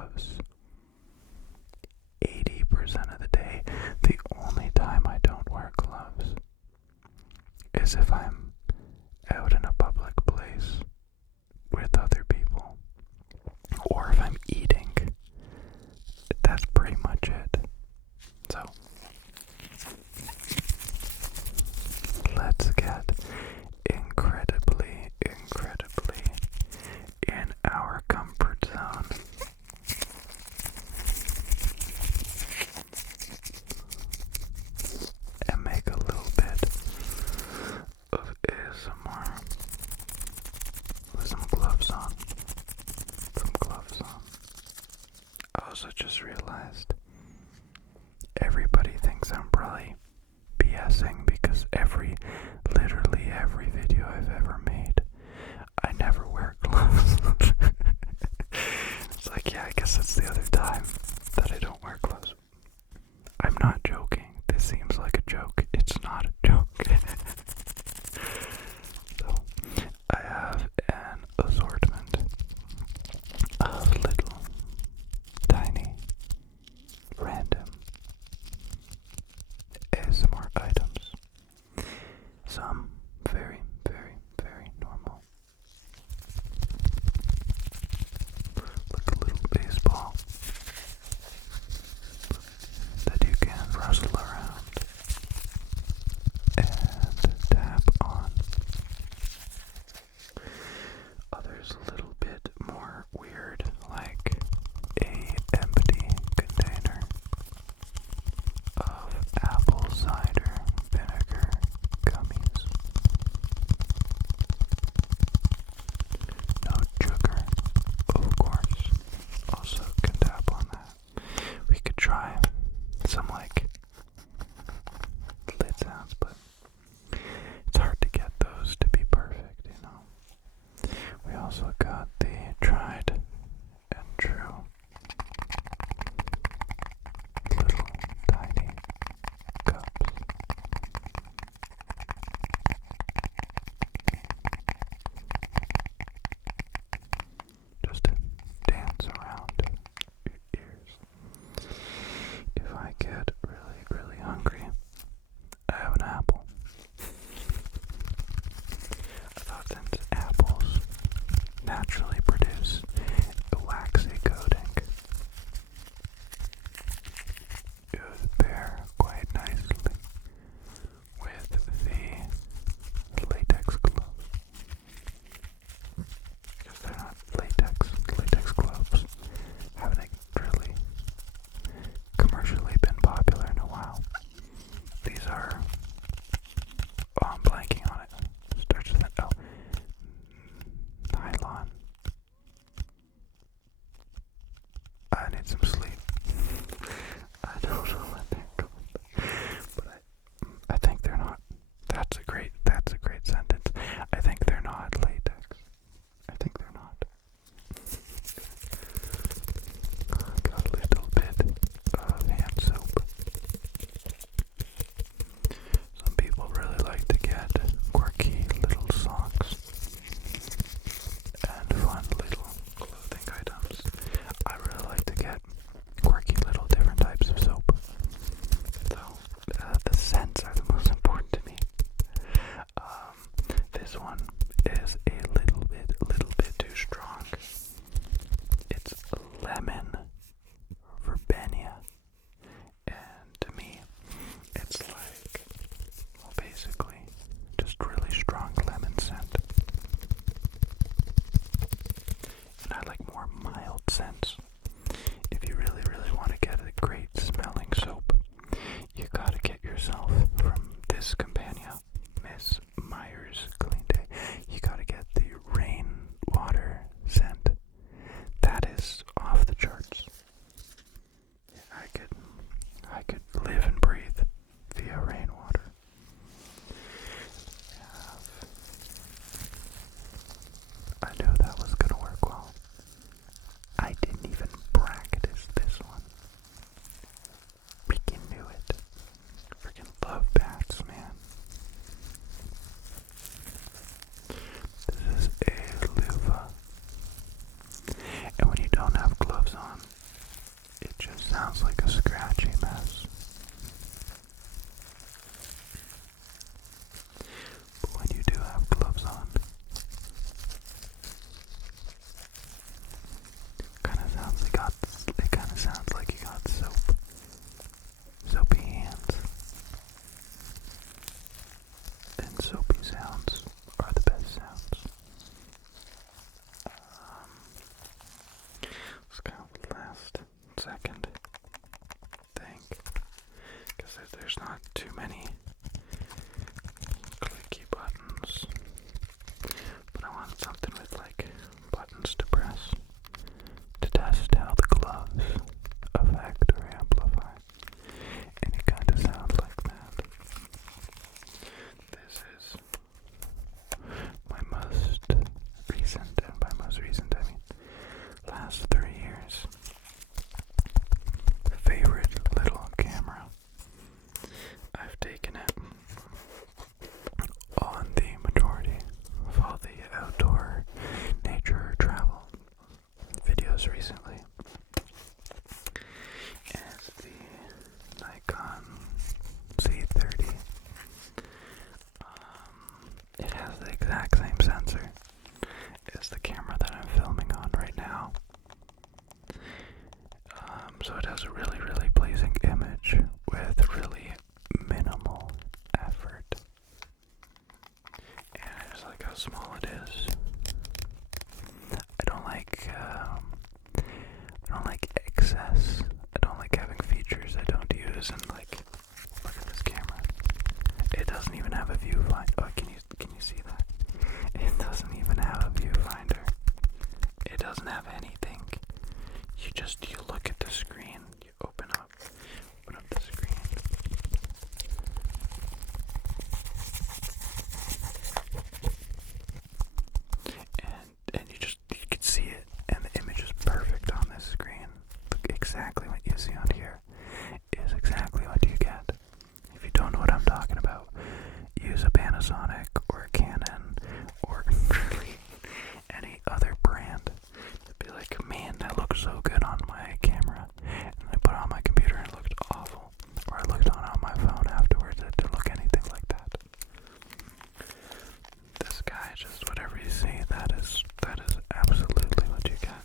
gloves. 80% of the day, the only time I don't wear gloves is if I'm out in a public place with other people, or if I'm eating. That's pretty much it. So, let's get incredibly in our comfort zone. And make a little bit of ASMR with some gloves on. I also just realized everybody thinks I'm probably BSing because literally every video I've ever made, I never wear gloves. It's like, yeah, I guess that's the other time that I don't wear gloves. I'm not joking. This seems like a joke. It's not a joke. So, I have an assortment of little, tiny, random ASMR items. Some very, very, very normal. Like a little baseball. smells like a scratchy mess. But when you do have gloves on, it kind of sounds like you got soapy hands. And soapy sounds are the best sounds. Let's go with last second thing, because there's not too many clicky buttons, but I want something with like buttons to press to test how the gloves affect or amplify any kind of sound like that. This is my most recent, and by most recent I mean last 3 years, favorite little camera. I've taken it on the majority of all the outdoor nature travel videos recently. It's the Nikon Z30. It has the exact same sensor as the camera that I'm filming on right now. So it has a really, really pleasing image with really minimal effort. And I just like how small it is. I don't like excess. I don't like having features I don't use. And like, look at this camera. It doesn't even have a viewfinder. Oh, can you see that? It doesn't even have a viewfinder. It doesn't have anything. You look at the screen. You open up the screen. And you can see it, and the image is perfect on this screen. Exactly what you see on here is exactly what you get. If you don't know what I'm talking about, use a Panasonic or a Canon or really any other brand. It'd be like, man, that looks so good on my camera. And I put it on my computer and it looked awful. Or I looked on my phone afterwards, it didn't look anything like that. This guy, just whatever you see, that is absolutely what you get.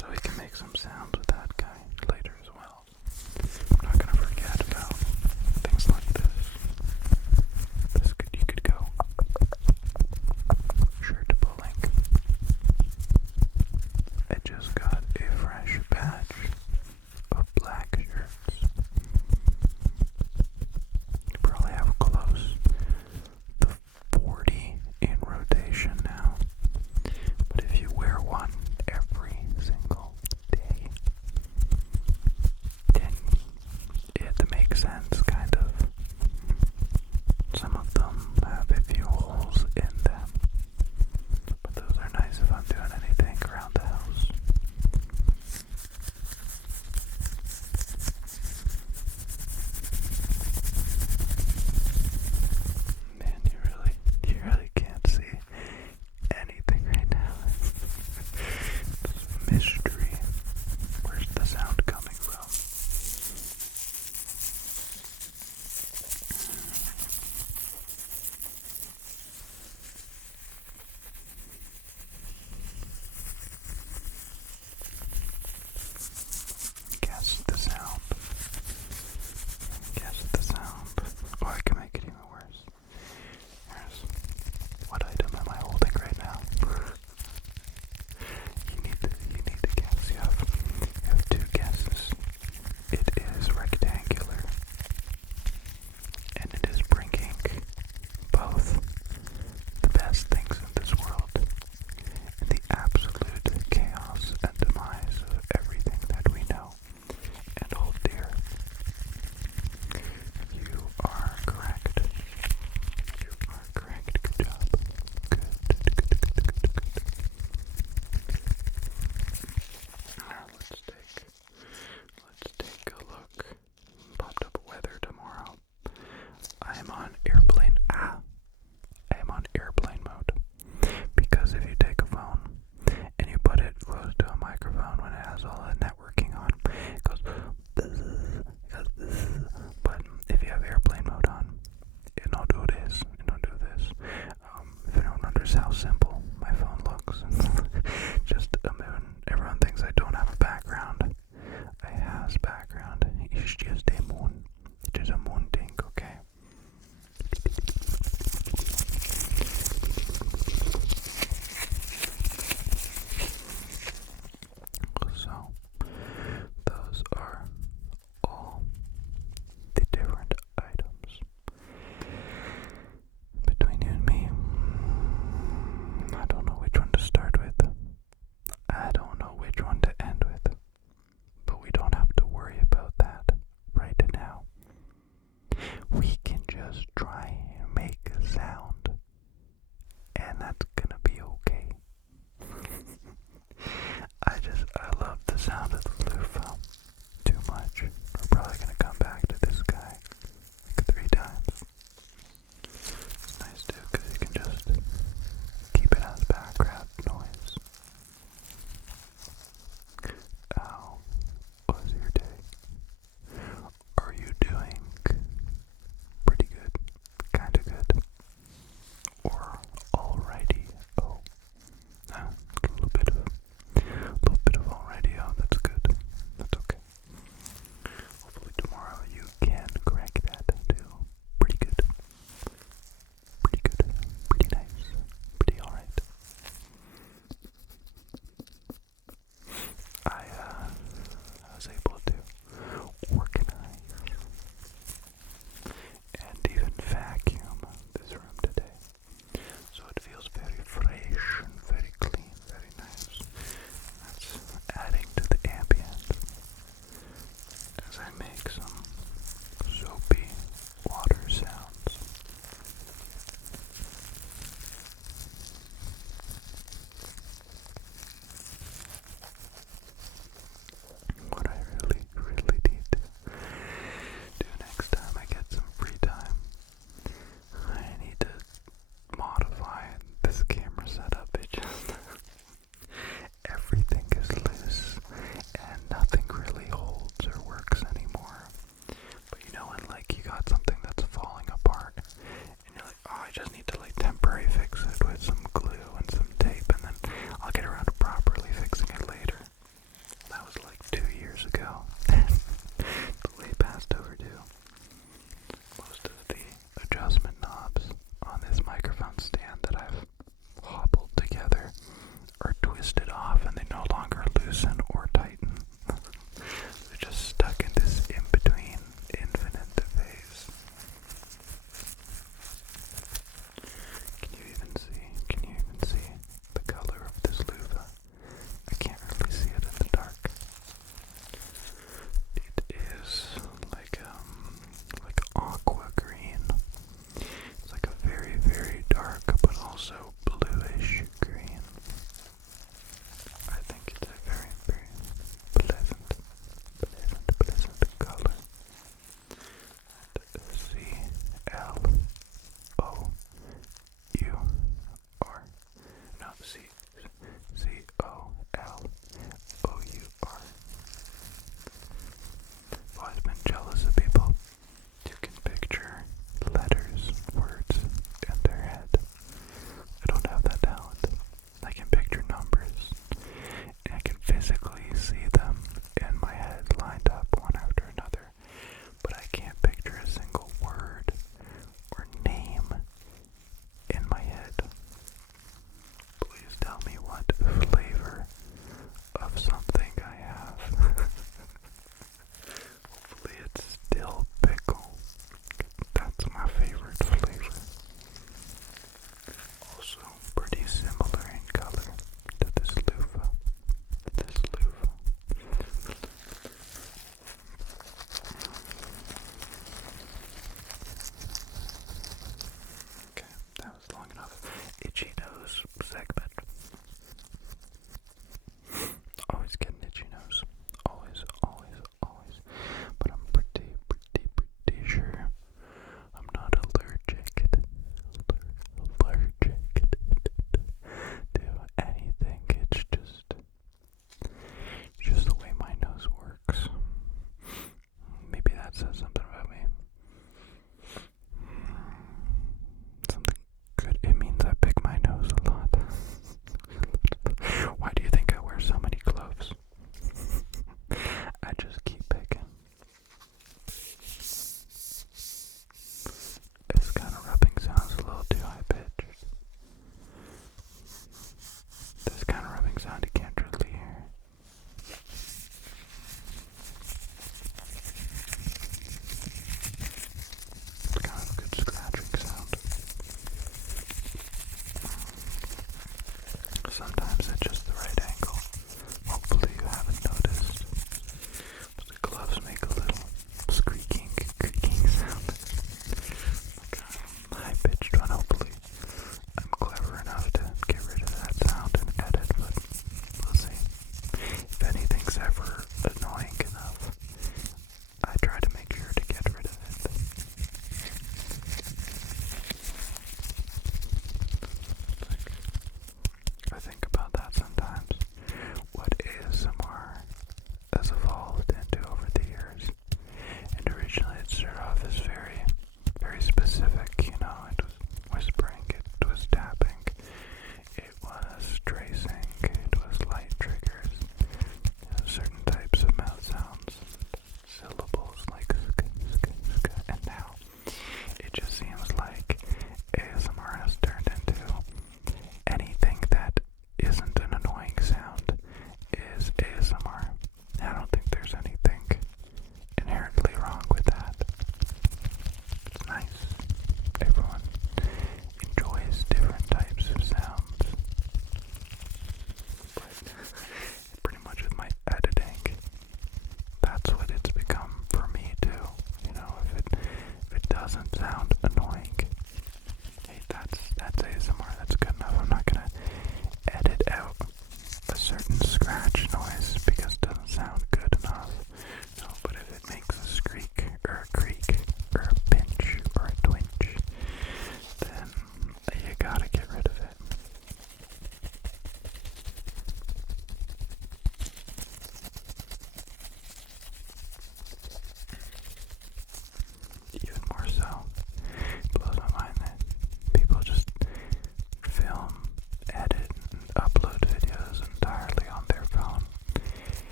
So we can make some sounds with that guy later as well. I'm not gonna forget about things like this. You could go shirt pulling. I just got a fresh batch of black shirts. You probably have close to 40 in rotation now. But if you wear one every single day, then it makes sense, kind of. Some of them have a few holes in them, but those are nice if I'm doing anything around the house. Man, you really can't see anything right now. It's a mystery. Where's the sound coming from?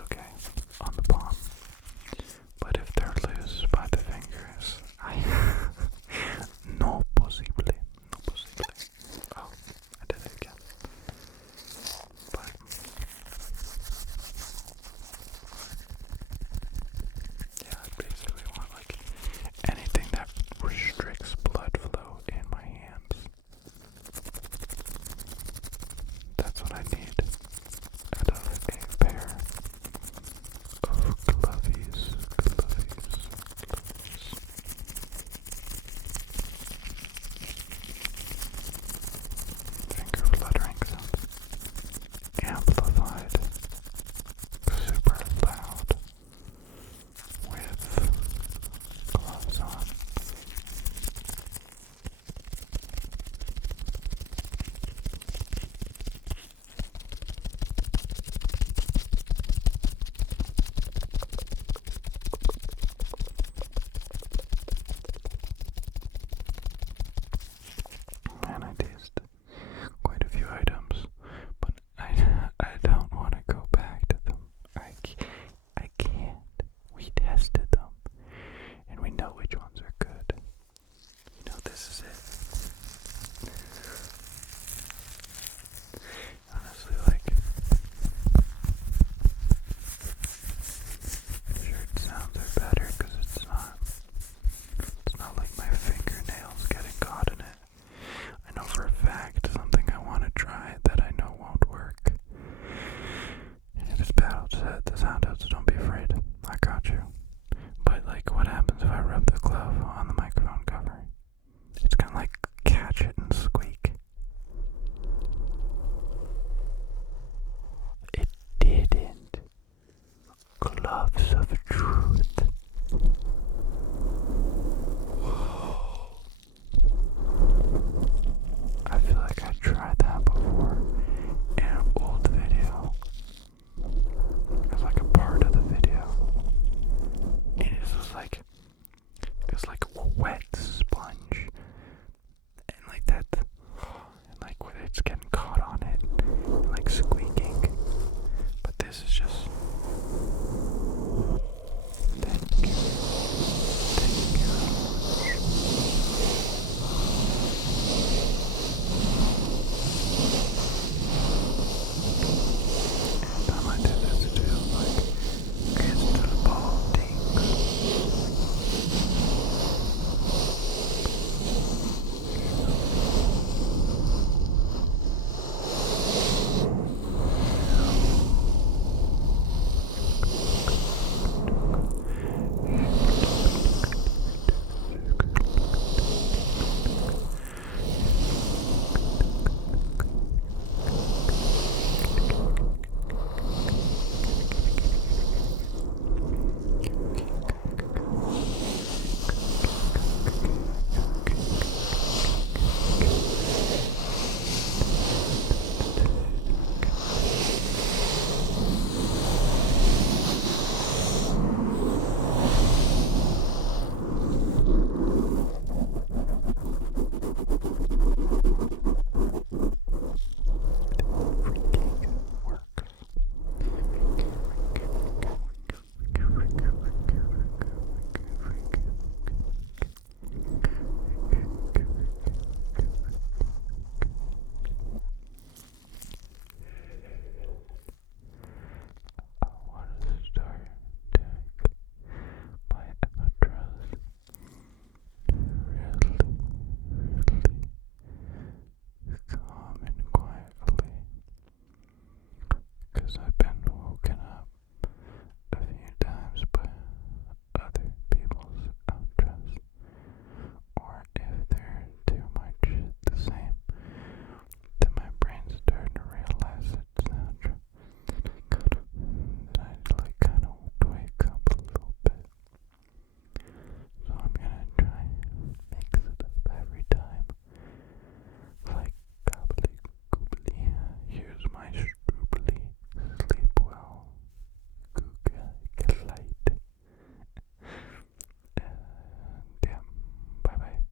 okay.